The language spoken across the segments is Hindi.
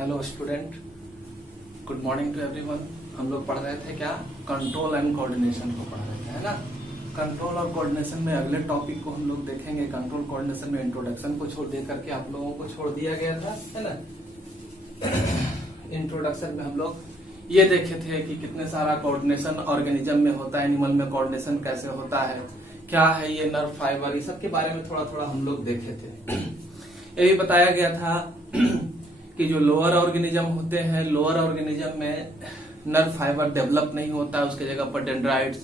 Hello student, good morning to everyone. हम लोग पढ़ रहे थे क्या, कंट्रोल एंड कोऑर्डिनेशन को पढ़ रहे थे, है ना। कंट्रोल और कोऑर्डिनेशन में अगले टॉपिक को हम लोग देखेंगे। कंट्रोल कोऑर्डिनेशन में इंट्रोडक्शन को छोड़ दे करके आप लोगों को छोड़ दिया गया था, है ना। इंट्रोडक्शन में हम लोग ये देखे थे कि कितने सारा कोऑर्डिनेशन ऑर्गेनिज्म में होता है, एनिमल में कोऑर्डिनेशन कैसे होता है, क्या है ये नर्व फाइबर, ये सब के बारे में थोड़ा थोड़ा हम लोग देखे थे। ये भी बताया गया था कि जो लोअर ऑर्गेनिज्म होते हैं, लोअर ऑर्गेनिज्म में नर्व फाइबर डेवलप नहीं होता, उसके जगह पर डेंड्राइट्स,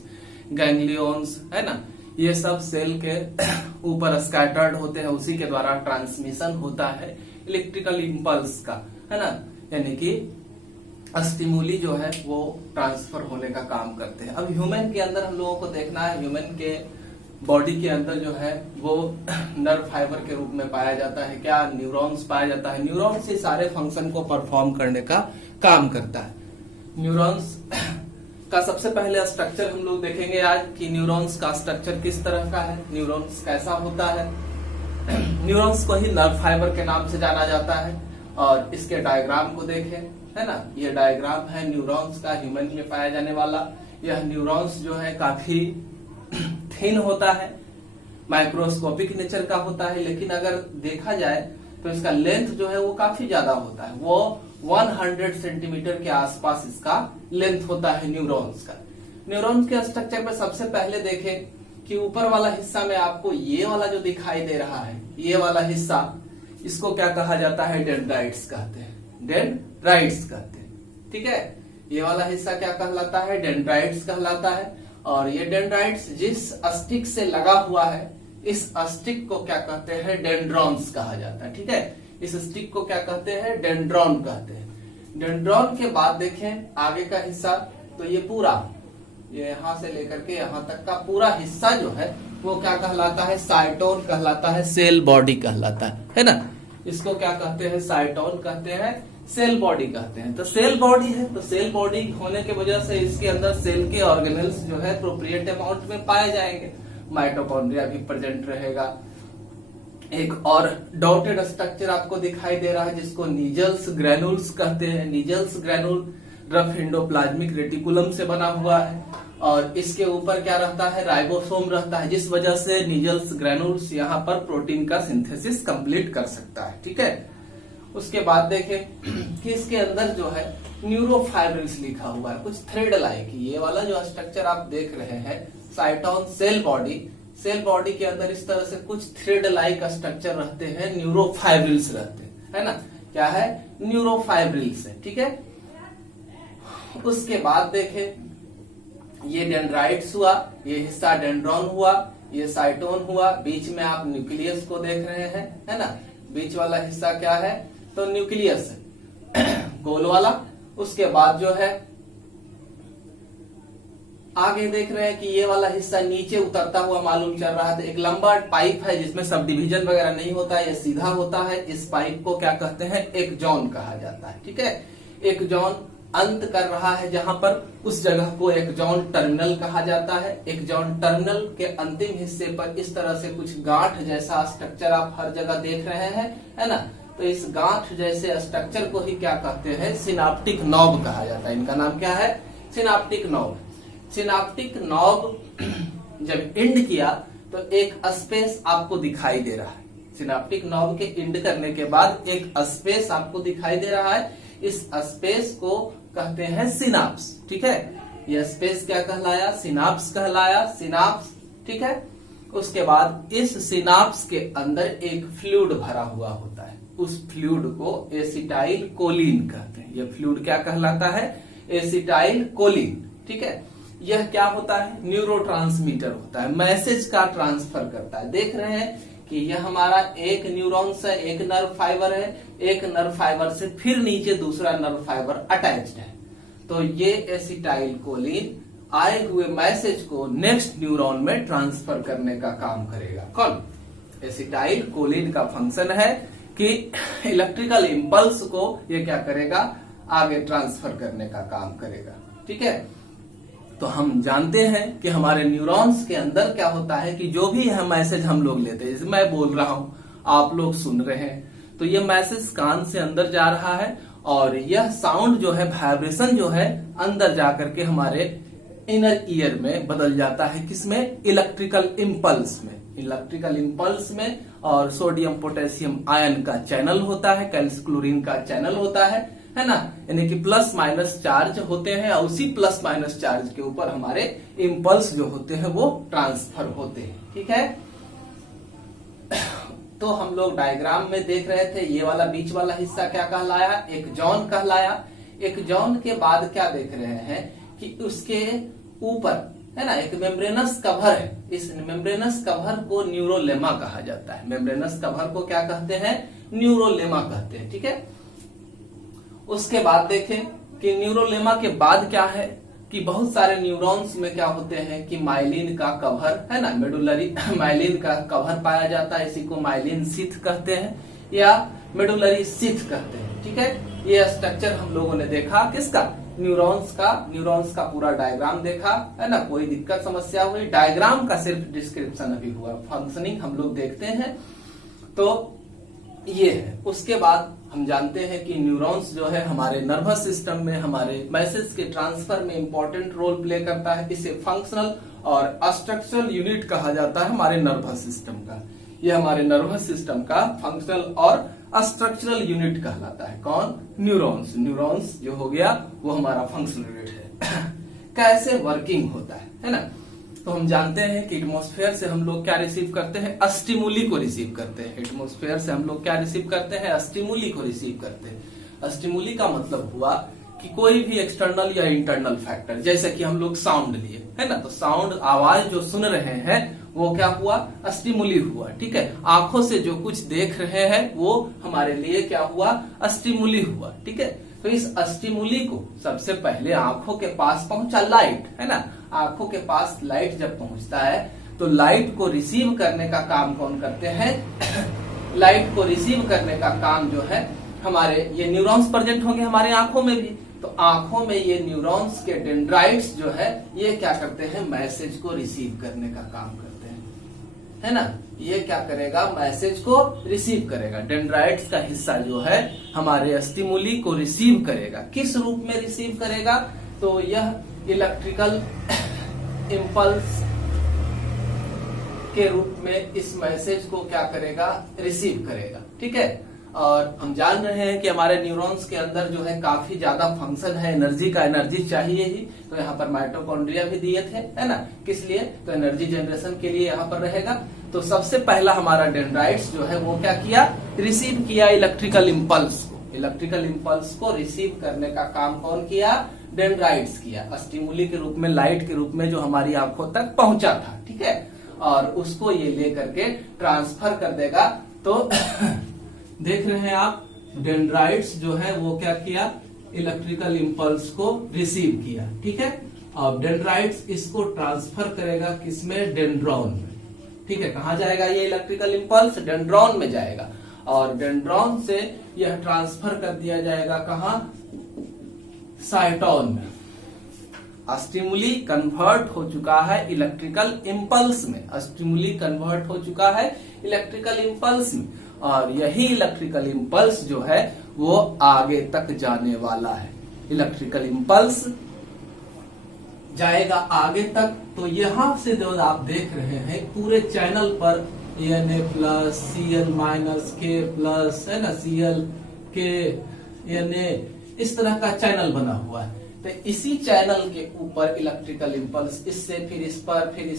गैंग्लियंस, है ना, ये सब सेल के ऊपर स्कैटर्ड होते हैं, उसी के द्वारा ट्रांसमिशन होता है इलेक्ट्रिकल इंपल्स का, है ना। यानी कि स्टिमुली जो है वो ट्रांसफर होने का काम करते हैं। अब ह्यूमन के अंदर हम लोगों को देखना है, ह्यूमन के बॉडी के अंदर जो है वो नर्व फाइबर के रूप में पाया जाता है, क्या, न्यूरॉन्स पाया जाता है। न्यूरॉन्स ही सारे फंक्शन को परफॉर्म करने का काम करता है। न्यूरॉन्स का सबसे पहले स्ट्रक्चर हम लोग देखेंगे आज कि न्यूरॉन्स का स्ट्रक्चर किस तरह का है, न्यूरॉन्स कैसा होता है। न्यूरॉन्स को ही नर्व फाइबर के नाम से जाना जाता है और इसके डायग्राम को देखें, है ना। ये डायग्राम है न्यूरॉन्स का, ह्यूमन में पाया जाने वाला। यह न्यूरॉन्स जो है काफी थिन होता है, माइक्रोस्कोपिक नेचर का होता है, लेकिन अगर देखा जाए तो इसका लेंथ जो है वो काफी ज्यादा होता है। वो 100 सेंटीमीटर के आसपास इसका लेंथ होता है न्यूरॉन्स का। न्यूरॉन्स के स्ट्रक्चर में सबसे पहले देखें कि ऊपर वाला हिस्सा में आपको ये वाला जो दिखाई दे रहा है, ये वाला हिस्सा, इसको क्या कहा जाता है, डेंड्राइट्स कहते हैं, डेंड्राइट्स कहते हैं, ठीक है। ये वाला हिस्सा क्या कहलाता है, डेंड्राइट्स कहलाता है। और ये डेंड्राइट्स जिस स्टिक से लगा हुआ है, इस स्टिक को क्या कहते हैं, डेंड्रॉन्स कहा जाता है, ठीक है। इस स्टिक को क्या कहते हैं, डेंड्रॉन कहते हैं। डेंड्रॉन के बाद देखें आगे का हिस्सा, तो ये पूरा, ये यहां से लेकर के यहां तक का पूरा हिस्सा जो है वो क्या कहलाता है, साइटोन कहलाता है, सेल बॉडी कहलाता है ना। इसको क्या कहते हैं, साइटोन कहते हैं, सेल बॉडी कहते हैं। तो सेल बॉडी है, तो सेल बॉडी होने की वजह से इसके अंदर सेल के ऑर्गेनेल्स जो है प्रोप्रिएट अमाउंट में पाए जाएंगे। माइटोकॉन्ड्रिया भी प्रेजेंट रहेगा। एक और डॉटेड स्ट्रक्चर आपको दिखाई दे रहा है जिसको नीजल्स ग्रैनुल्स कहते हैं। नीजल्स ग्रैनुल रफ एंडोप्लाज्मिक रेटिकुलम से बना हुआ है और इसके ऊपर क्या रहता है, राइबोसोम रहता है, जिस वजह से नीजल्स ग्रैनुल्स यहाँ पर प्रोटीन का सिंथेसिस कंप्लीट कर सकता है, ठीक है। उसके बाद देखें कि इसके अंदर जो है न्यूरोफाइब्रिल्स लिखा हुआ है, कुछ थ्रेड लाइक। ये वाला जो स्ट्रक्चर आप देख रहे हैं, cyton cell body, cell body के अंदर इस तरह से कुछ थ्रेड लाइक स्ट्रक्चर रहते हैं, न्यूरोफाइब्रिल्स रहते हैं, है ना। क्या है, न्यूरोफाइब्रिल्स है, ठीक है। उसके बाद देखें ये डेंड्राइट्स हुआ, ये हिस्सा डेंड्रॉन हुआ, ये साइटोन हुआ, बीच में आप न्यूक्लियस को देख रहे हैं, है ना। बीच वाला हिस्सा क्या है, तो न्यूक्लियस है, गोल वाला। उसके बाद जो है आगे देख रहे हैं कि ये वाला हिस्सा नीचे उतरता हुआ मालूम चल रहा है। एक लंबा पाइप है जिसमें सब डिवीजन वगैरह नहीं होता है, ये सीधा होता है। इस पाइप को क्या कहते हैं, एक जॉन कहा जाता है, ठीक है। एक जॉन अंत कर रहा है जहां पर, उस जगह को एक जॉन टर्मिनल कहा जाता है। एक जॉन टर्मिनल के अंतिम हिस्से पर इस तरह से कुछ गांठ जैसा स्ट्रक्चर आप हर जगह देख रहे हैं, है ना। तो इस गांठ जैसे स्ट्रक्चर को ही क्या कहते हैं, सिनाप्टिक नॉब कहा जाता है। इनका नाम क्या है, सिनाप्टिक नॉब। सिनाप्टिक नॉब जब एंड किया तो एक स्पेस आपको दिखाई दे रहा है। सिनाप्टिक नॉब के एंड करने के बाद एक स्पेस आपको दिखाई दे रहा है। इस स्पेस को कहते हैं सिनाप्स, ठीक है। यह स्पेस क्या कहलाया, सिनाप्स कहलाया, सिनाप्स, ठीक है। उसके बाद इस सिनाप्स के अंदर एक फ्लूइड भरा हुआ होता है, उस फ्लूइड को एसिटाइल कोलिन कहते हैं। यह फ्लूइड क्या कहलाता है, एसिटाइल कोलिन, ठीक है। यह क्या होता है, न्यूरोट्रांसमीटर होता है, मैसेज का ट्रांसफर करता है। देख रहे हैं कि यह हमारा एक न्यूरॉन्स है, एक नर्व फाइबर है, एक नर्व फाइबर से फिर नीचे दूसरा नर्व फाइबर अटैच्ड है। तो ये एसिटाइल कोलिन आए हुए मैसेज को नेक्स्ट न्यूरॉन में ट्रांसफर करने का काम करेगा। कौन, एसिटाइल कोलिन का फंक्शन है कि इलेक्ट्रिकल इंपल्स को ये क्या करेगा, आगे ट्रांसफर करने का काम करेगा, ठीक है। तो हम जानते हैं कि हमारे न्यूरॉन्स के अंदर क्या होता है कि जो भी यह मैसेज हम लोग लेते हैं, जैसे मैं बोल रहा हूं, आप लोग सुन रहे हैं, तो ये मैसेज कान से अंदर जा रहा है और यह साउंड जो है, वाइब्रेशन जो है, अंदर जाकर के हमारे इनर ईयर में बदल जाता है। किसमें? इलेक्ट्रिकल इम्पल्स में। इलेक्ट्रिकल इम्पल्स में और सोडियम पोटेशियम आयन का चैनल होता है, कैल्शियम क्लोरीन का चैनल होता है ना, यानी कि प्लस माइनस चार्ज होते हैं और उसी प्लस माइनस चार्ज के ऊपर हमारे इम्पल्स जो होते हैं वो ट्रांसफर होते हैं। ठीक है, तो हम लोग डायग्राम में देख रहे थे, ये वाला बीच वाला हिस्सा क्या कहलाया? एक जॉन कहलाया। एक जॉन के बाद क्या देख रहे हैं कि उसके ऊपर है ना एक मेम्ब्रेनस कवर है। इस मेम्ब्रेनस कवर को न्यूरोलेमा कहा जाता है। मेम्ब्रेनस कवर को क्या कहते हैं? न्यूरोलेमा कहते हैं। ठीक है, उसके बाद देखें कि न्यूरोलेमा के बाद क्या है कि बहुत सारे न्यूरॉन्स में क्या होते हैं कि माइलिन का कवर है ना, मेडुलरी माइलिन का कवर पाया जाता है। इसी को माइलिन शीथ कहते हैं या मेडुलरी शीथ कहते हैं। ठीक है, ये स्ट्रक्चर हम लोगों ने देखा किसका? न्यूरॉन्स का पूरा डायग्राम देखा है ना। कोई दिक्कत समस्या हुई? डायग्राम का सिर्फ डिस्क्रिप्शन अभी हुआ, फंक्शनिंग हम लोग देखते हैं। तो ये है। उसके बाद हम जानते हैं कि न्यूरॉन्स जो है हमारे नर्वस सिस्टम में, हमारे मैसेज के ट्रांसफर में इंपॉर्टेंट रोल प्ले करता है। इसे फंक्शनल और स्ट्रक्चरल यूनिट कहा जाता है हमारे नर्वस सिस्टम का। यह हमारे नर्वस सिस्टम का फंक्शनल और स्ट्रक्चरल यूनिट कहलाता है। कौन? न्यूरॉन्स। न्यूरॉन्स जो हो गया वो हमारा फंक्शनल यूनिट है। कैसे वर्किंग होता है ना। तो हम जानते हैं कि एटमॉस्फेयर से हम लोग क्या रिसीव करते हैं? स्टिमुली को रिसीव करते हैं। एटमॉस्फेयर से हम लोग क्या रिसीव करते हैं? स्टिमुली को रिसीव करते हैं। स्टिमुली का मतलब हुआ कि कोई भी एक्सटर्नल या इंटरनल फैक्टर, जैसे कि हम लोग साउंड लिए है ना, तो साउंड आवाज जो सुन रहे हैं वो क्या हुआ? स्टिमुली हुआ। ठीक है, आंखों से जो कुछ देख रहे हैं वो हमारे लिए क्या हुआ? स्टिमुली हुआ। ठीक है, तो इस स्टिमुली को सबसे पहले आंखों के पास पहुंचा लाइट, है ना। आंखों के पास लाइट जब पहुंचता है तो लाइट को रिसीव करने का काम कौन करते हैं? लाइट को रिसीव करने का काम जो है हमारे ये न्यूरॉन्स प्रेजेंट होंगे हमारे आंखों में भी। तो आंखों में ये न्यूरॉन्स के डेंड्राइट्स जो है ये क्या करते हैं? मैसेज को रिसीव करने का काम करते हैं, है ना। ये क्या करेगा? मैसेज को रिसीव करेगा। डेंड्राइट्स का हिस्सा जो है हमारे स्टिमुली को रिसीव करेगा। किस रूप में रिसीव करेगा? तो यह इलेक्ट्रिकल इम्पल्स के रूप में इस मैसेज को क्या करेगा? रिसीव करेगा। ठीक है, और हम जान रहे हैं कि हमारे न्यूरॉन्स के अंदर जो है काफी ज्यादा फंक्शन है एनर्जी का। एनर्जी चाहिए ही, तो यहाँ पर माइटोकॉन्ड्रिया भी दिए थे, है ना। किस लिए? तो एनर्जी जनरेशन के लिए यहाँ पर रहेगा। तो सबसे पहला हमारा डेंड्राइट्स जो है वो क्या किया? रिसीव किया इलेक्ट्रिकल इम्पल्स को। इलेक्ट्रिकल इम्पल्स को रिसीव करने का काम कौन किया? डेंड्राइट्स किया। स्टिमुली के रूप में, लाइट के रूप में जो हमारी आंखों तक पहुंचा था। ठीक है, और उसको ये लेकर के ट्रांसफर कर देगा। तो देख रहे हैं आप, डेंड्राइट्स जो है वो क्या किया? इलेक्ट्रिकल इम्पल्स को रिसीव किया। ठीक है, अब डेंड्राइट्स इसको ट्रांसफर करेगा किसमें? डेंड्रॉन में। ठीक है, कहा जाएगा ये इलेक्ट्रिकल इम्पल्स? डेंड्रॉन में जाएगा, और डेंड्रॉन से यह ट्रांसफर कर दिया जाएगा कहा? साइटोन में। स्टिमुली कन्वर्ट हो चुका है इलेक्ट्रिकल इम्पल्स में। स्टिमुली कन्वर्ट हो चुका है इलेक्ट्रिकल इम्पल्स में, और यही इलेक्ट्रिकल इम्पल्स जो है वो आगे तक जाने वाला है। इलेक्ट्रिकल इम्पल्स जाएगा आगे तक। तो यहां से जो आप देख रहे हैं पूरे चैनल पर Na plus Cl minus K plus, है ना, Cl K Na, इस तरह का चैनल बना हुआ है। तो इसी चैनल के ऊपर इलेक्ट्रिकल इम्पल्स इससे फिर इस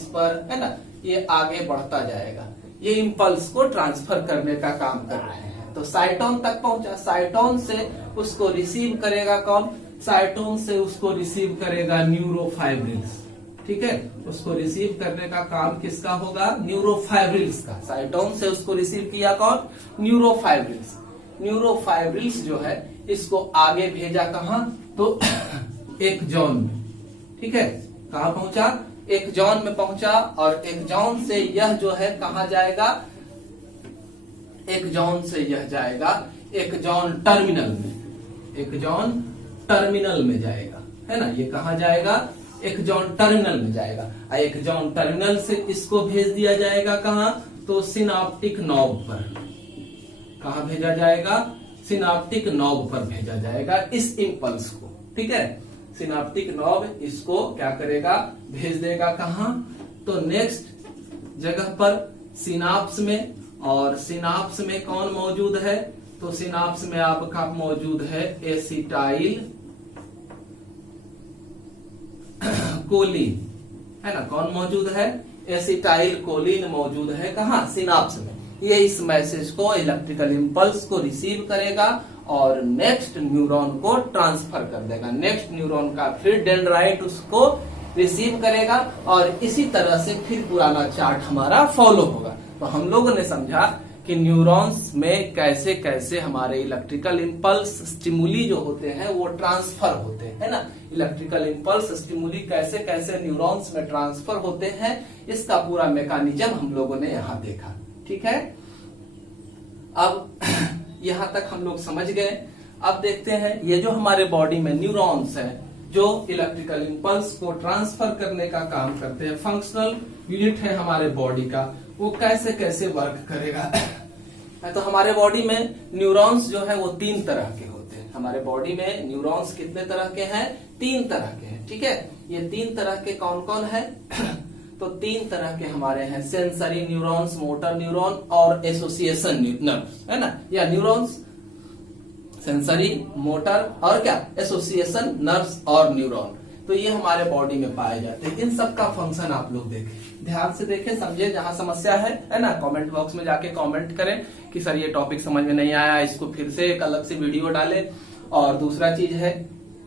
पर, है ना, ये आगे बढ़ता जाएगा। ये इम्पल्स को ट्रांसफर करने का काम कर रहे हैं। तो साइटोन तक पहुंचा। साइटोन से उसको रिसीव करेगा कौन? साइटोन से उसको रिसीव करेगा न्यूरोफाइब्रिल्स। ठीक है, उसको रिसीव करने का काम किसका होगा? न्यूरोफाइब्रिल्स का। साइटोन से उसको रिसीव किया कौन? न्यूरोफाइब्रिल्स। न्यूरोफाइब्रिल्स जो है इसको आगे भेजा कहां? तो एक जॉन में। ठीक है, कहां पहुंचा? एक जॉन में पहुंचा, और एक जॉन से यह जो है कहां जाएगा? एक जॉन से यह जाएगा एक जॉन टर्मिनल में। एक जॉन टर्मिनल में जाएगा, है ना। ये कहां जाएगा? एक जॉन टर्मिनल में जाएगा। एक जॉन टर्मिनल से इसको भेज दिया जाएगा कहां? तो सिनाप्टिक नॉब पर। कहां भेजा जाएगा? सिनाप्टिक नॉब पर भेजा जाएगा इस इम्पल्स को। ठीक है, सिनाप्टिक नॉब इसको क्या करेगा, भेज देगा कहां, तो नेक्स्ट जगह पर सिनाप्स में। और सिनाप्स में कौन मौजूद है, तो सिनाप्स में आपका मौजूद है एसिटाइल कोलिन, है ना। कौन मौजूद है, एसिटाइल कोलिन मौजूद है कहां, सिनाप्स में। ये इस मैसेज को, इलेक्ट्रिकल इंपल्स को रिसीव करेगा और नेक्स्ट न्यूरॉन को ट्रांसफर कर देगा। नेक्स्ट न्यूरॉन का फिर डेंड्राइट उसको रिसीव करेगा और इसी तरह से फिर पुराना चार्ट हमारा फॉलो होगा। तो हम लोगों ने समझा कि न्यूरॉन्स में कैसे कैसे हमारे इलेक्ट्रिकल इंपल्स स्टिमुली जो होते हैं वो ट्रांसफर होते हैं, है ना। इलेक्ट्रिकल इंपल्स स्टिमुली कैसे कैसे न्यूरॉन्स में ट्रांसफर होते हैं, इसका पूरा मैकेनिज्म हम लोगों ने यहाँ देखा। ठीक है, अब यहाँ तक हम लोग समझ गए। अब देखते हैं ये जो हमारे बॉडी में न्यूरॉन्स हैं जो इलेक्ट्रिकल इंपल्स को ट्रांसफर करने का काम करते हैं, फंक्शनल यूनिट है हमारे बॉडी का, वो कैसे कैसे वर्क करेगा। तो हमारे बॉडी में न्यूरॉन्स जो है वो 3 तरह के होते हैं। हमारे बॉडी में न्यूरॉन्स कितने तरह के हैं, 3 तरह के हैं। ठीक है, ये 3 तरह के कौन कौन है तो 3 तरह के हमारे हैं, सेंसरी न्यूरॉन्स, मोटर न्यूरॉन और एसोसिएशन नर्व्स, है ना। या न्यूरॉन्स, सेंसरी, मोटर और क्या, एसोसिएशन नर्व्स और न्यूरॉन। तो ये हमारे बॉडी में पाए जाते हैं। इन सब का फंक्शन आप लोग देखें, ध्यान से देखें, समझे। जहां समस्या है ना, कमेंट बॉक्स में जाके कमेंट करें कि सर ये टॉपिक समझ में नहीं आया, इसको फिर से एक अलग से वीडियो डालें। और दूसरा चीज है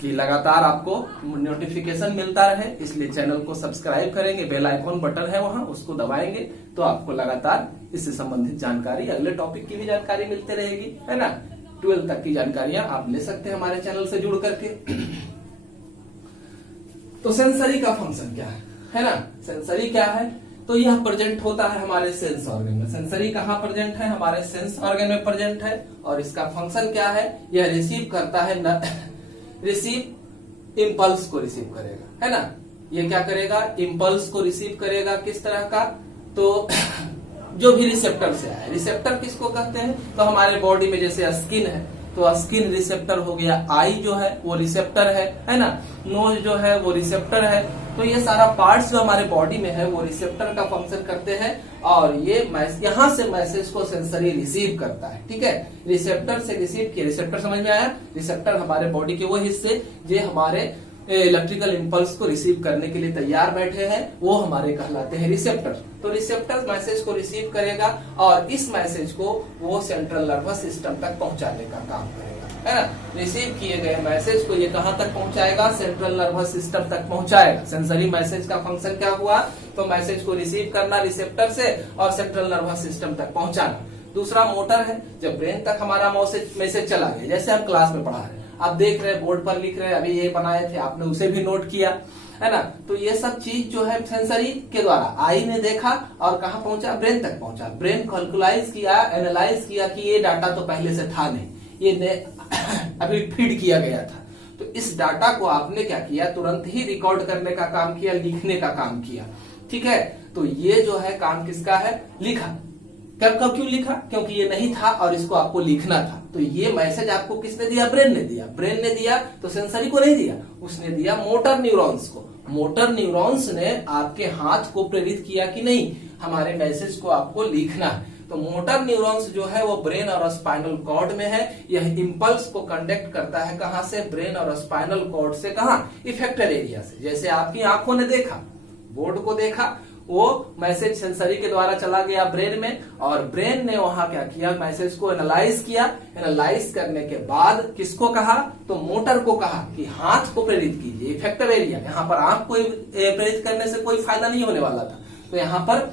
कि लगातार आपको नोटिफिकेशन मिलता रहे, इसलिए चैनल को सब्सक्राइब करेंगे, बेल आइकॉन बटन है वहां, उसको दबाएंगे तो आपको लगातार इससे संबंधित जानकारी, अगले टॉपिक की भी जानकारी मिलती रहेगी, है ना। 12 तक की जानकारियां आप ले सकते हैं हमारे चैनल से जुड़ करके। तो सेंसरी का फंक्शन क्या है ना। सेंसरी क्या है, तो यह प्रेजेंट होता है हमारे सेंस ऑर्गन में। सेंसरी कहाँ प्रेजेंट है, हमारे सेंस ऑर्गन में प्रेजेंट है। और इसका फंक्शन क्या है, यह रिसीव करता है रिसीव इम्पल्स को रिसीव करेगा, है ना। ये क्या करेगा, इम्पल्स को रिसीव करेगा। किस तरह का, तो जो भी रिसेप्टर से आए। रिसेप्टर किसको कहते हैं, तो हमारे बॉडी में जैसे स्किन है तो स्किन रिसेप्टर हो गया, आई जो है वो रिसेप्टर है ना, नोज जो है वो रिसेप्टर है। तो ये सारा पार्ट्स जो हमारे बॉडी में है वो रिसेप्टर का फंक्शन करते हैं और ये यहाँ से मैसेज को सेंसरी रिसीव करता है। ठीक है, रिसेप्टर से रिसीव किया, रिसेप्टर समझ में आया। रिसेप्टर हमारे बॉडी के वो हिस्से जो हमारे इलेक्ट्रिकल इंपल्स को रिसीव करने के लिए तैयार बैठे हैं, वो हमारे कहलाते हैं रिसेप्टर। तो रिसेप्टर मैसेज को रिसीव करेगा और इस मैसेज को वो सेंट्रल नर्वस सिस्टम तक पहुंचाने का काम करेगा, है ना। रिसीव किए गए मैसेज को ये कहां तक पहुंचाएगा, सेंट्रल नर्वस सिस्टम तक पहुंचाएगा। सेंसरी मैसेज का फंक्शन क्या हुआ, तो मैसेज को रिसीव करना रिसेप्टर से और सेंट्रल नर्वस सिस्टम तक पहुंचाना। दूसरा मोटर है, जब ब्रेन तक हमारा मैसेज चला गया, जैसे हम क्लास में पढ़ा रहे हैं, आप देख रहे हैं बोर्ड पर लिख रहे हैं, अभी ये बनाए थे आपने, उसे भी नोट किया, है ना। तो ये सब चीज जो है सेंसरी के द्वारा, आई ने देखा और कहाँ पहुंचा, ब्रेन तक पहुंचा। ब्रेन कैलकुलाइज किया, एनालाइज किया कि ये डाटा तो पहले से था नहीं, ये अभी फीड किया गया था। तो इस डाटा को आपने क्या किया, तुरंत ही रिकॉर्ड करने का काम किया, लिखने का काम किया। ठीक है, तो ये जो है काम किसका है, लिखा। कब क्यों लिखा, क्योंकि ये नहीं था और इसको आपको लिखना था। तो ये मैसेज आपको किसने दिया, ब्रेन ने दिया। ब्रेन ने दिया तो सेंसरी को नहीं दिया, उसने दिया मोटर न्यूरॉन्स को। मोटर न्यूरॉन्स ने आपके हाथ को प्रेरित किया कि नहीं, हमारे मैसेज को आपको लिखना है। तो मोटर न्यूरॉन्स जो है वो ब्रेन और स्पाइनल कॉर्ड में है। यह इंपल्स को कंडक्ट करता है कहां से, ब्रेन और स्पाइनल कॉर्ड से। कहां, इफेक्टर एरिया से। जैसे आपकी आंखों ने देखा, बोर्ड को देखा, वो मैसेज सेंसरी के द्वारा चला गया ब्रेन में और ब्रेन ने वहां क्या किया, मैसेज को एनालाइज किया। एनालाइज करने के बाद किसको कहा, तो मोटर को कहा कि हाथ को प्रेरित कीजिए, इफेक्टर एरिया। यहाँ पर आंख को प्रेरित करने से कोई फायदा नहीं होने वाला था, तो यहाँ पर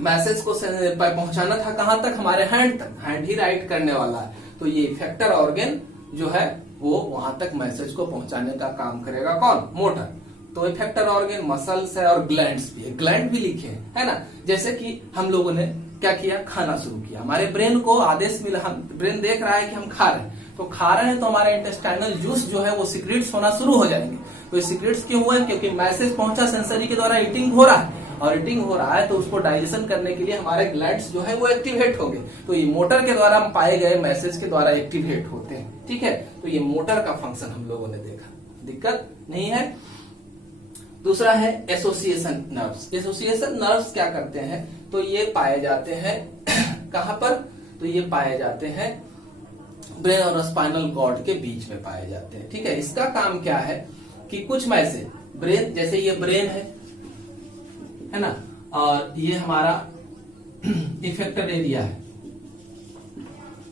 मैसेज को पहुंचाना था कहां तक, हमारे हैंड तक। हैंड ही राइट करने वाला है, तो ये इफेक्टर ऑर्गन जो है वो वहां तक मैसेज को पहुंचाने का काम करेगा। कौन, मोटर। तो इफेक्टर ऑर्गन मसल्स है और ग्लैंड्स भी है, ग्लैंड भी लिखे हैं, है ना। जैसे कि हम लोगों ने क्या किया, खाना शुरू किया, हमारे ब्रेन को आदेश मिला, हम ब्रेन देख रहा है कि हम खा रहे हैं, तो खा रहे हैं तो हमारे इंटेस्टाइनल जूस जो है वो सिक्रेट्स होना शुरू हो जाएंगे। तो सिक्रेट्स क्यों हुए, क्योंकि मैसेज पहुंचा सेंसरी के द्वारा, ईटिंग हो रहा है और ईटिंग हो रहा है तो उसको डाइजेशन करने के लिए हमारे ग्लैंड्स जो है वो एक्टिवेट होंगे, तो ये मोटर के द्वारा हम पाए गए मैसेज के द्वारा एक्टिवेट होते हैं। ठीक है, तो ये मोटर का फंक्शन हम लोगों ने देखा, दिक्कत नहीं है। दूसरा है एसोसिएशन नर्व्स। एसोसिएशन नर्व्स क्या करते हैं, तो ये पाए जाते हैं कहां पर, तो ये पाए जाते हैं ब्रेन और स्पाइनल कॉर्ड के बीच में पाए जाते हैं। ठीक है, इसका काम क्या है कि कुछ मैसेज ब्रेन, जैसे ये ब्रेन है ना, और ये हमारा इफेक्टर एरिया है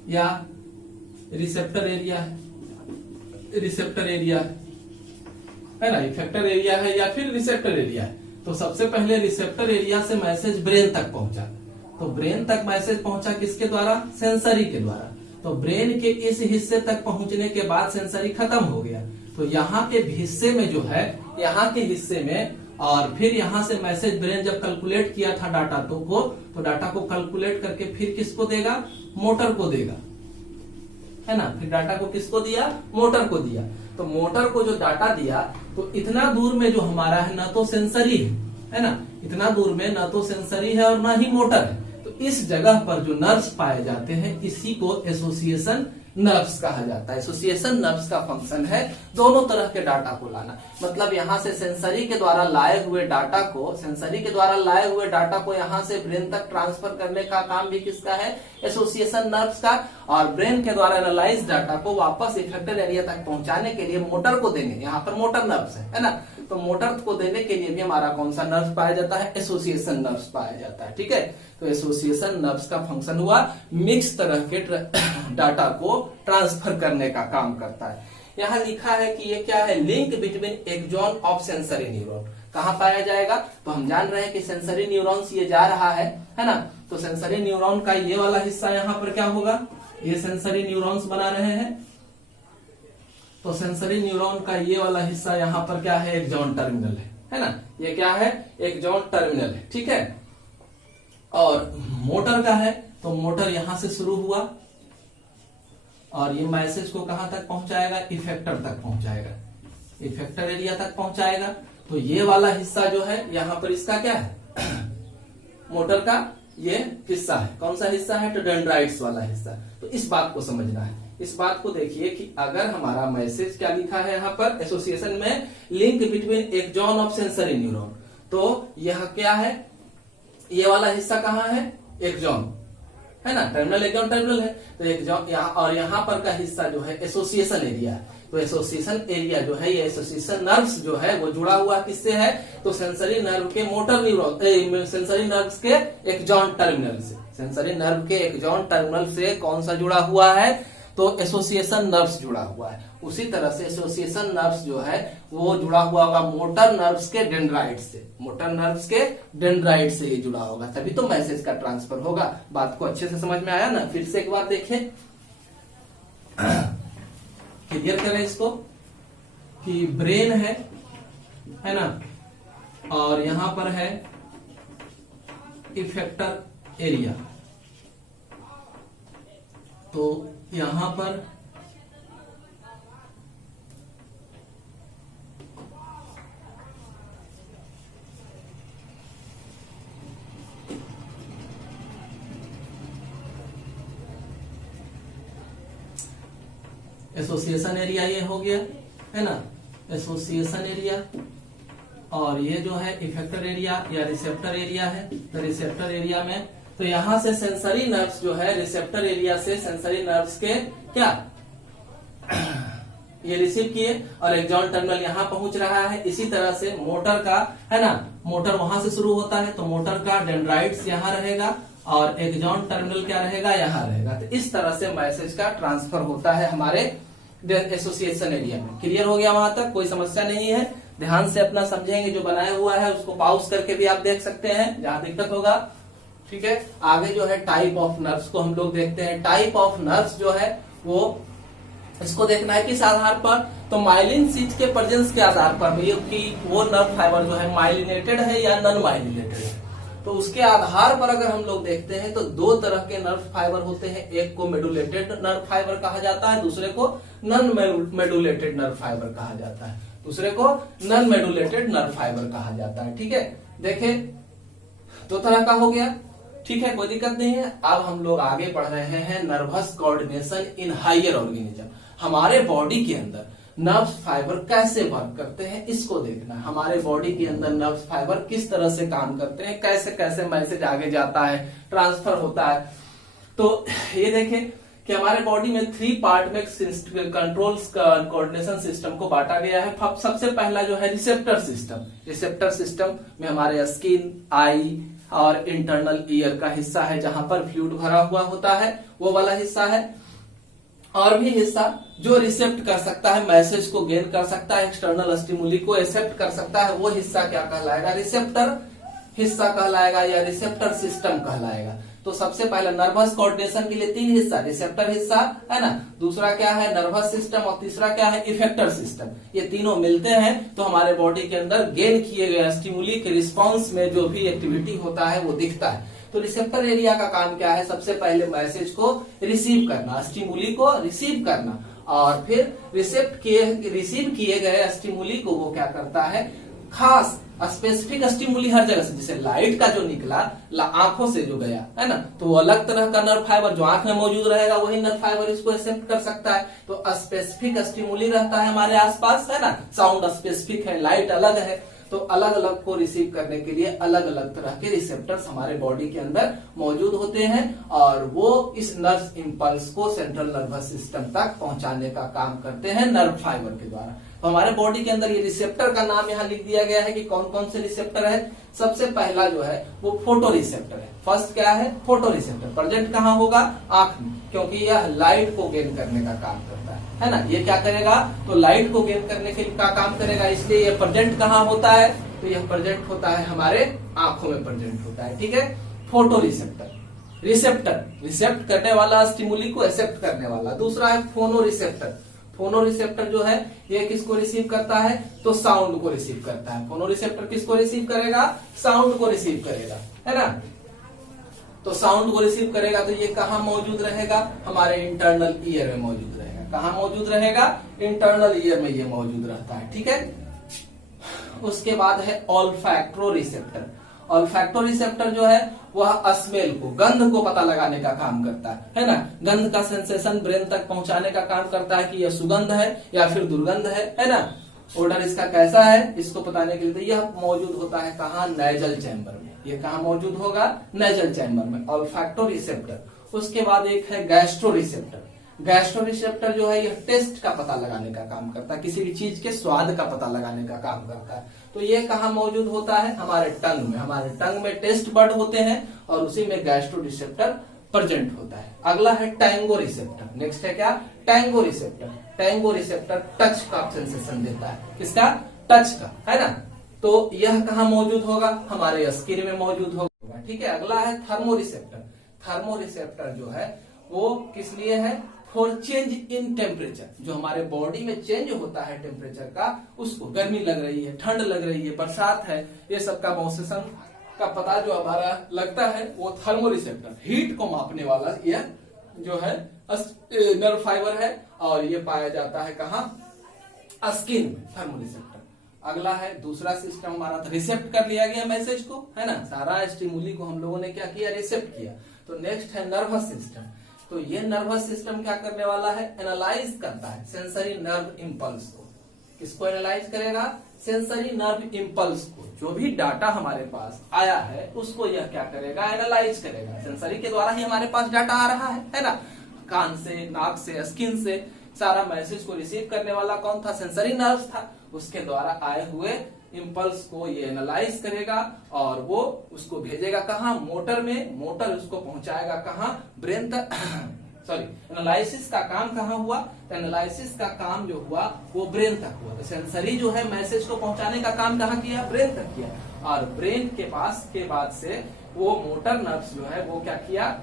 या रिसेप्टर एरिया है, रिसेप्टर एरिया है ना, इफेक्टर एरिया है या फिर रिसेप्टर एरिया है। तो सबसे पहले रिसेप्टर एरिया से मैसेज ब्रेन तक पहुंचा, तो ब्रेन तक मैसेज पहुंचा किसके द्वारा, सेंसरी के द्वारा। तो ब्रेन के इस हिस्से तक पहुंचने के बाद सेंसरी खत्म हो गया, तो यहाँ के हिस्से में जो है, यहाँ के हिस्से में, और फिर यहाँ से मैसेज ब्रेन जब कैलकुलेट किया था डाटा तो डाटा को कैलकुलेट करके फिर किसको देगा, मोटर को देगा, है ना। फिर डाटा को किसको दिया, मोटर को दिया। तो मोटर को जो डाटा दिया, तो इतना दूर में जो हमारा है ना तो सेंसरी है ना, इतना दूर में ना तो सेंसरी है और ना ही मोटर है। तो इस जगह पर जो नर्व्स पाए जाते हैं इसी को एसोसिएशन नर्व्स कहा जाता है। एसोसिएशन नर्व्स का फंक्शन है दोनों तरह के डाटा को लाना, मतलब यहाँ से सेंसरी के द्वारा लाए हुए डाटा को, सेंसरी के द्वारा लाए हुए डाटा को यहाँ से ब्रेन तक ट्रांसफर करने का काम भी किसका है, एसोसिएशन नर्व्स का। और ब्रेन के द्वारा एनालाइज डाटा को वापस इफेक्टेड एरिया तक पहुंचाने के लिए मोटर को देंगे, यहाँ पर मोटर नर्व्स है ना, तो मोटर को देने के लिए भी हमारा कौन सा नर्व्स पाया जाता है, एसोसिएशन नर्व्स पाया जाता है। ठीक है, तो एसोसिएशन नर्व्स का फंक्शन हुआ मिक्स तरह के डाटा को ट्रांसफर करने का काम करता है। यहाँ लिखा है कि ये क्या है, link between axon of sensory neuron. कहाँ पाया जाएगा, तो हम जान रहे हैं कि सेंसरी न्यूरॉन्स ये जा रहा है ना, तो सेंसरी न्यूरॉन का ये वाला हिस्सा यहाँ पर क्या होगा, ये सेंसरी न्यूरॉन्स बना रहे हैं, तो सेंसरी न्यूरॉन का ये वाला हिस्सा यहाँ पर क्या है, एक्सॉन टर्मिनल है ना, ये क्या है, एक्सॉन टर्मिनल है। ठीक है, और मोटर का है, तो मोटर यहां से शुरू हुआ और ये मैसेज को कहां तक पहुंचाएगा, इफेक्टर तक पहुंचाएगा, इफेक्टर एरिया तक पहुंचाएगा। तो ये वाला हिस्सा जो है यहाँ पर इसका क्या है मोटर का ये हिस्सा है, कौन सा हिस्सा है, तो डेंड्राइट्स वाला हिस्सा। तो इस बात को समझना है, इस बात को देखिए कि अगर हमारा मैसेज क्या लिखा है यहाँ पर एसोसिएशन में, link between axon of sensory neuron, तो यह क्या है, ये वाला हिस्सा कहाँ है, एक्सॉन है ना, टर्मिनल एक्सॉन टर्मिनल है, तो एक्सॉन और यहाँ पर का हिस्सा जो है एसोसिएशन एरिया है। तो एसोसिएशन एरिया जो है, ये एसोसिएशन नर्व्स जो है वो जुड़ा हुआ किससे है, तो सेंसरी नर्व के मोटर न्यूरॉन, सेंसरी नर्व्स के एक्सॉन टर्मिनल से, सेंसरी नर्व के एक्सॉन टर्मिनल से कौन सा जुड़ा हुआ है, तो एसोसिएशन नर्व्स जुड़ा हुआ है। उसी तरह से एसोसिएशन नर्व्स जो है वो जुड़ा हुआ होगा मोटर नर्व्स के डेंड्राइट से, मोटर नर्व्स के डेंड्राइट से ये जुड़ा होगा, तभी तो मैसेज का ट्रांसफर होगा। बात को अच्छे से समझ में आया ना, फिर से एक बार देखें, क्लियर करें इसको कि ब्रेन है ना, और यहां पर है इफेक्टर एरिया, तो यहां पर एसोसिएशन एरिया ये हो गया है ना, एसोसिएशन एरिया, और ये जो है इफेक्टर एरिया या रिसेप्टर एरिया है। तो रिसेप्टर एरिया में तो यहां से सेंसरी नर्व्स जो है रिसेप्टर एरिया से सेंसरी नर्व्स के क्या ये रिसीव किए और एक्सॉन टर्मिनल यहां पहुंच रहा है। इसी तरह से मोटर का है ना, मोटर वहां से शुरू होता है, तो मोटर का डेंड्राइट्स यहां रहेगा और एक्सॉन टर्मिनल क्या रहेगा, यहां रहेगा। तो इस तरह से मैसेज का ट्रांसफर होता है हमारे एसोसिएशन एरिया में। क्लियर हो गया, वहां तक कोई समस्या नहीं है। ध्यान से अपना समझेंगे, जो बनाया हुआ है उसको पॉज करके भी आप देख सकते हैं जहां दिक्कत होगा। ठीक है, आगे जो है टाइप ऑफ नर्व्स को हम लोग देखते हैं। टाइप ऑफ नर्व्स जो है वो इसको देखना है किस आधार पर, तो माइलिन शीथ के प्रेजेंस के आधार पर कि वो नर्व फाइबर जो है माइलिनेटेड है या नॉन माइलिनेटेड है। तो उसके आधार पर अगर हम लोग देखते हैं तो दो तरह के नर्व फाइबर होते हैं, एक को मेडुलेटेड नर्व फाइबर कहा जाता है, दूसरे को नॉन मेडुलेटेड नर्व फाइबर कहा जाता है, दूसरे को नॉन मेडुलेटेड नर्व फाइबर कहा जाता है। ठीक है, देखें दो तरह का हो गया, ठीक है, कोई दिक्कत नहीं है। अब हम लोग आगे बढ़ रहे हैं nervous coordination in higher organism. हमारे बॉडी के अंदर नर्व फाइबर कैसे वर्क करते हैं इसको देखना। हमारे बॉडी के अंदर नर्व फाइबर किस तरह से काम करते हैं, कैसे कैसे मैसेज आगे जाता है, ट्रांसफर होता है। तो ये देखें कि हमारे बॉडी में 3 पार्ट में कंट्रोल्स कोऑर्डिनेशन सिस्टम को बांटा गया है। सबसे पहला जो है रिसेप्टर सिस्टम। रिसेप्टर सिस्टम में हमारे स्किन, आई और इंटरनल ईयर का हिस्सा है, जहां पर फ्लूइड भरा हुआ होता है, वो वाला हिस्सा है। और भी हिस्सा जो रिसेप्ट कर सकता है, मैसेज को गेन कर सकता है, एक्सटर्नल स्टिमुली को एक्सेप्ट कर सकता है, वो हिस्सा क्या कहलाएगा, रिसेप्टर हिस्सा कहलाएगा या रिसेप्टर सिस्टम कहलाएगा। तो सबसे पहले नर्वस कोऑर्डिनेशन के लिए 3 हिस्सा, रिसेप्टर हिस्सा है ना, दूसरा क्या है नर्वस सिस्टम, और तीसरा क्या है इफेक्टर सिस्टम। ये तीनों मिलते हैं तो हमारे बॉडी के अंदर गेन किए गए स्टिमुली के रिस्पॉन्स में जो भी एक्टिविटी होता है वो दिखता है। तो रिसेप्टर एरिया का काम क्या है, सबसे पहले मैसेज को रिसीव करना, स्टिमुली को रिसीव करना, और फिर रिसीव किए गए स्टिमुली को वो क्या करता है, खास स्पेसिफिक स्टिमुली हर जगह से, जैसे लाइट का जो निकला आंखों से जो गया है ना, तो वो अलग तरह का नर्व फाइबर जो आंख में मौजूद रहेगा वही नर्व फाइबर इसको एक्सेप्ट कर सकता है। तो स्पेसिफिक स्टिमुली रहता है हमारे आसपास है ना, साउंड स्पेसिफिक है, लाइट अलग है, तो अलग अलग को रिसीव करने के लिए अलग अलग तरह के रिसेप्टर्स हमारे बॉडी के अंदर मौजूद होते हैं, और वो इस नर्व इंपल्स को सेंट्रल नर्वस सिस्टम तक पहुंचाने का काम करते हैं नर्व फाइबर के द्वारा। तो हमारे बॉडी के अंदर ये रिसेप्टर का नाम यहाँ लिख दिया गया है कि कौन कौन से रिसेप्टर है। सबसे पहला जो है वो फोटो रिसेप्टर है। फर्स्ट क्या है, फोटो रिसेप्टर। प्रेजेंट कहाँ होगा, आंख में, क्योंकि यह लाइट को गेन करने का काम करता है ना। ये क्या करेगा, तो लाइट को गेन करने का काम करेगा, इसलिए ये प्रेजेंट कहाँ होता है, तो यह प्रेजेंट होता है हमारे आंखों में प्रेजेंट होता है, ठीक है। फोटो रिसेप्टर, रिसेप्टर रिसेप्ट करने वाला, स्टिमुली को एक्सेप्ट करने वाला। दूसरा है फोनो रिसेप्टर। फोनो रिसेप्टर जो है ये किसको रिसीव करता है, तो साउंड को रिसीव करता है। फोनो रिसेप्टर किसको रिसीव करेगा, साउंड को रिसीव करेगा, है ना। तो साउंड को रिसीव करेगा तो ये कहाँ मौजूद रहेगा, हमारे इंटरनल ईयर में मौजूद रहेगा। कहाँ मौजूद रहेगा, इंटरनल ईयर में ये मौजूद रहता है, ठीक है। उसके बाद है ऑल्फैक्टो रिसेप्टर। ऑल्फैक्टो रिसेप्टर जो है वह स्मेल को, गंध को पता लगाने का काम करता है ना। गंध का सेंसेशन ब्रेन तक पहुंचाने का काम करता है कि यह सुगंध है या फिर दुर्गंध है ना। ओडर इसका कैसा है इसको बताने के लिए, तो यह मौजूद होता है कहाँ, नेजल चैम्बर में। ये कहाँ मौजूद होगा, नेजल चैम्बर में, ऑल्फैक्टो रिसेप्टर। उसके बाद एक है गैस्ट्रो रिसेप्टर। गैस्ट्रो रिसेप्टर जो है यह टेस्ट का पता लगाने का काम करता है, किसी भी चीज के स्वाद का पता लगाने का काम करता है। तो ये कहाँ मौजूद होता है, हमारे टंग में। हमारे टंग में टेस्ट बड होते हैं और उसी में गैस्ट्रो रिसेप्टर प्रेजेंट होता है। अगला है टैंगो रिसेप्टर। नेक्स्ट है क्या, tango receptor. Tango receptor touch का सेंसेशन देता है, किसका, टच का, है ना। तो यह कहाँ मौजूद होगा, हमारे स्किन में मौजूद होगा, ठीक है। अगला है थर्मो रिसेप्टर। थर्मो रिसेप्टर जो है वो किस लिए है, फॉर चेंज इन टेम्परेचर। जो हमारे बॉडी में चेंज होता है टेम्परेचर का, उसको गर्मी लग रही है, ठंड लग रही है, बरसात है, ये सब का मौसम का पता जो हमारा लगता है वो थर्मो रिसेप्टर, हीट को मापने वाला यह जो है नर्व फाइबर है, और ये पाया जाता है कहाँ, स्किन में, थर्मो रिसेप्टर। अगला है दूसरा सिस्टम हमारा, तो रिसेप्ट कर लिया गया मैसेज को, है ना, सारा स्टिमुली को हम लोगों ने क्या किया, रिसेप्ट किया। तो नेक्स्ट है नर्वस सिस्टम। तो ये नर्वस सिस्टम क्या करने वाला है, एनालाइज करता है सेंसरी नर्व इंपल्स को। किसको एनालाइज करेगा, सेंसरी नर्व इंपल्स को। जो भी डाटा हमारे पास आया है उसको यह क्या करेगा, एनालाइज करेगा। सेंसरी के द्वारा ही हमारे पास डाटा आ रहा है ना, कान से, नाक से, स्किन से सारा मैसेज को रिसीव करने वाला कौन था, सेंसरी नर्व था। उसके द्वारा आए हुए इंपल्स को ये एनालाइज करेगा और वो उसको भेजेगा कहाँ, मोटर में। मोटर उसको पहुंचाएगा कहाँ, ब्रेन तक। सॉरी, एनालिसिस का काम कहाँ हुआ, एनालिसिस का काम जो हुआ वो ब्रेन तक हुआ। तो सेंसरी जो है मैसेज को पहुंचाने का काम कहाँ किया, ब्रेन तक किया। और ब्रेन के पास के बाद से वो मोटर नर्व्स जो है वो क्या किया,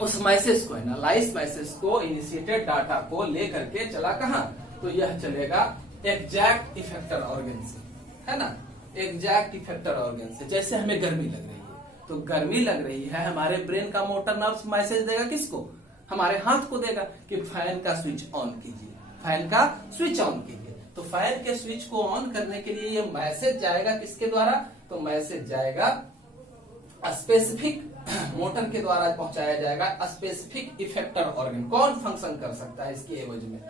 उस मैसेज को, एनालाइज मैसेज को, इनिशिएटेड डाटा को लेकर के चला कहाँ, तो यह चलेगा एग्जैक्ट इफेक्टर ऑर्गन से, है ना। एग्जैक्ट इफेक्टर ऑर्गन से, जैसे हमें गर्मी लग रही है तो गर्मी लग रही है, हमारे ब्रेन का मोटर नर्व्स मैसेज देगा किसको, हमारे हाथ को देगा कि फैन का स्विच ऑन कीजिए, फैन का स्विच ऑन कीजिए। तो फैन के स्विच को ऑन करने के लिए ये मैसेज जाएगा किसके द्वारा, तो मैसेज जाएगा स्पेसिफिक मोटर के द्वारा पहुंचाया जाएगा स्पेसिफिक इफेक्टर ऑर्गन। कौन फंक्शन कर सकता है इसके एवज में?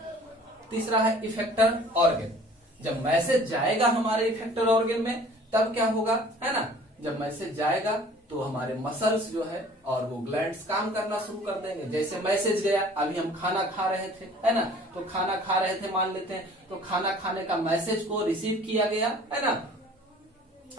तीसरा है इफेक्टर ऑर्गन। जब मैसेज जाएगा हमारे इफेक्टर ऑर्गन में तब क्या होगा, है ना, जब मैसेज जाएगा तो हमारे मसल्स जो है और वो ग्लैंड्स काम करना शुरू कर देंगे। जैसे मैसेज गया, अभी हम खाना खा रहे थे, है ना, तो खाना खा रहे थे मान लेते हैं, तो खाना खाने का मैसेज को रिसीव किया गया, है ना,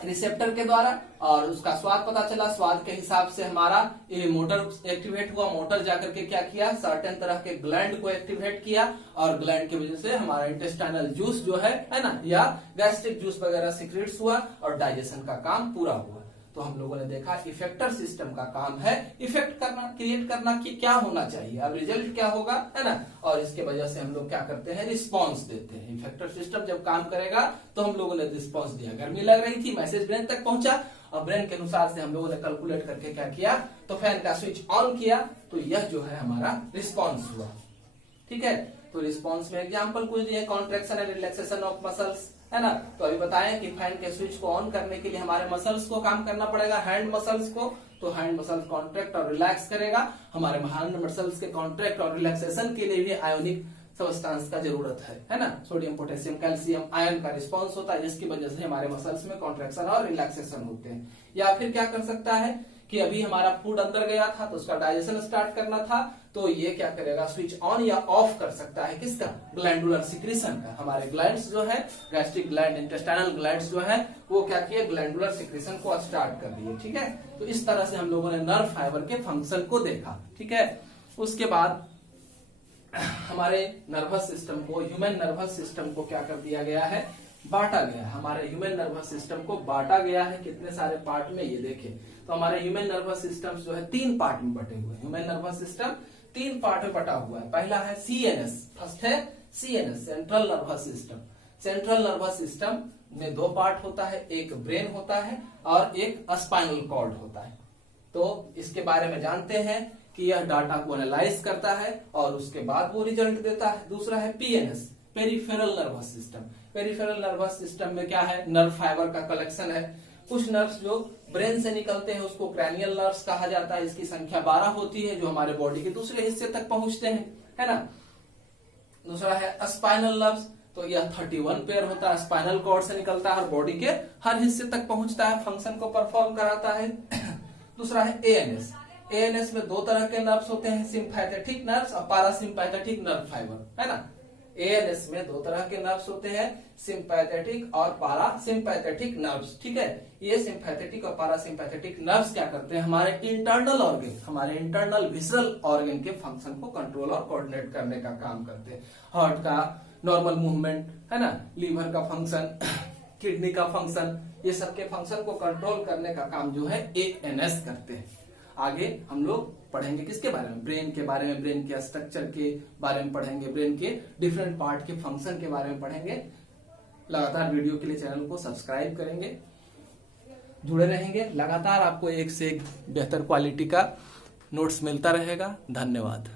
रिसेप्टर के द्वारा, और उसका स्वाद पता चला, स्वाद के हिसाब से हमारा ये मोटर एक्टिवेट हुआ। मोटर जाकर के क्या किया, सर्टेन तरह के ग्लैंड को एक्टिवेट किया, और ग्लैंड की वजह से हमारा इंटेस्टाइनल जूस जो है ना, या गैस्ट्रिक जूस वगैरह सीक्रेट्स हुआ और डाइजेशन का काम पूरा हुआ। तो हम लोगों ने देखा इफेक्टर सिस्टम का काम है इफेक्ट करना, क्रिएट करना कि क्या होना चाहिए, अब रिजल्ट क्या होगा, है ना, और इसके वजह से हम लोग क्या करते हैं, रिस्पांस देते हैं। इफेक्टर सिस्टम जब काम करेगा तो हम लोगों ने रिस्पांस दिया। गर्मी लग रही थी, मैसेज ब्रेन तक पहुंचा, और ब्रेन के अनुसार से हम लोगों ने कैलकुलेट करके क्या किया, तो फैन का स्विच ऑन किया, तो यह जो है हमारा रिस्पॉन्स हुआ। ठीक है, तो रिस्पॉन्स में एग्जाम्पल कुछ दिए, contraction and relaxation of muscles, है ना, तो अभी बताएं कि फैन के स्विच को ऑन करने के लिए हमारे मसल्स को काम करना पड़ेगा, हैंड मसल्स को, तो हैंड मसल्स कॉन्ट्रैक्ट और रिलैक्स करेगा। हमारे हैंड मसल्स के कॉन्ट्रैक्ट और रिलैक्सेशन के लिए भी आयोनिक सब्सटेंस का जरूरत है ना, सोडियम पोटेशियम कैल्शियम आयन का रिस्पांस होता है, जिसकी वजह से हमारे मसल्स में कॉन्ट्रैक्शन और रिलैक्सेशन होते हैं। या फिर क्या कर सकता है कि अभी हमारा फूड अंदर गया था तो उसका डाइजेशन स्टार्ट करना था, तो ये क्या करेगा, स्विच ऑन या ऑफ कर सकता है, किसका, ग्लैंडुलर सिक्रीशन का। हमारे ग्लैंड्स जो है, गैस्ट्रिक ग्लैंड, इंटेस्टाइनल ग्लैंड्स जो है, वो क्या किए, ग्लैंडुलर सिक्रीशन को स्टार्ट कर दिए। ठीक है, तो इस तरह से हम लोगों ने नर्व फाइबर के फंक्शन को देखा। ठीक है, उसके बाद हमारे नर्वस सिस्टम को, ह्यूमन नर्वस सिस्टम को क्या कर दिया गया है, बांटा गया है। हमारे ह्यूमन नर्वस सिस्टम को बांटा गया है कितने सारे पार्ट में, ये देखें, तो हमारे ह्यूमन नर्वस सिस्टम जो है 3 पार्ट में बटे हुए हैं। ह्यूमन नर्वस सिस्टम 3 पार्ट में बटा हुआ है। पहला है सीएनएस, फर्स्ट है CNS, central nervous system. Central nervous system में 2 पार्ट होता है, एक ब्रेन होता है और एक स्पाइनल कॉर्ड होता है। तो इसके बारे में जानते हैं कि यह डाटा को एनालाइज करता है और उसके बाद वो रिजल्ट देता है। दूसरा है PNS, peripheral nervous system. Peripheral nervous system में क्या है, नर्व फाइबर का कलेक्शन है। कुछ नर्व्स जो ब्रेन से निकलते हैं उसको क्रैनियल नर्व्स कहा जाता है, इसकी संख्या 12 होती है, जो हमारे बॉडी के दूसरे हिस्से तक पहुंचते हैं, है ना। दूसरा है स्पाइनल नर्व्स, तो यह 31 पेयर होता है, स्पाइनल कॉर्ड से निकलता है और बॉडी के हर हिस्से तक पहुंचता है, फंक्शन को परफॉर्म कराता है। दूसरा है एएनएस। एएनएस में 2 तरह के नर्व्स होते हैं, सिंपैथेटिक नर्व्स और पैरासिम्पैथेटिक नर्व फाइबर, है ना। एएनएस में 2 तरह के नर्व्स होते हैं, सिंपैथेटिक और पारासिम्पैथेटिक नर्व्स। ठीक है, ये सिंपैथेटिक और पारासिम्पैथेटिक नर्व्स क्या करते हैं, हमारे इंटरनल ऑर्गन, हमारे इंटरनल विसरल ऑर्गन के फंक्शन को कंट्रोल और कोऑर्डिनेट करने का काम करते हैं। हार्ट का नॉर्मल मूवमेंट, है ना, लीवर का फंक्शन, किडनी का फंक्शन, ये सबके फंक्शन को कंट्रोल करने का काम जो है एएनएस करते हैं। आगे हम लोग पढ़ेंगे किसके बारे में, ब्रेन के बारे में, ब्रेन के स्ट्रक्चर के बारे में पढ़ेंगे, ब्रेन के डिफरेंट पार्ट के फंक्शन के बारे में पढ़ेंगे। लगातार वीडियो के लिए चैनल को सब्सक्राइब करेंगे, जुड़े रहेंगे, लगातार आपको एक से एक बेहतर क्वालिटी का नोट्स मिलता रहेगा। धन्यवाद।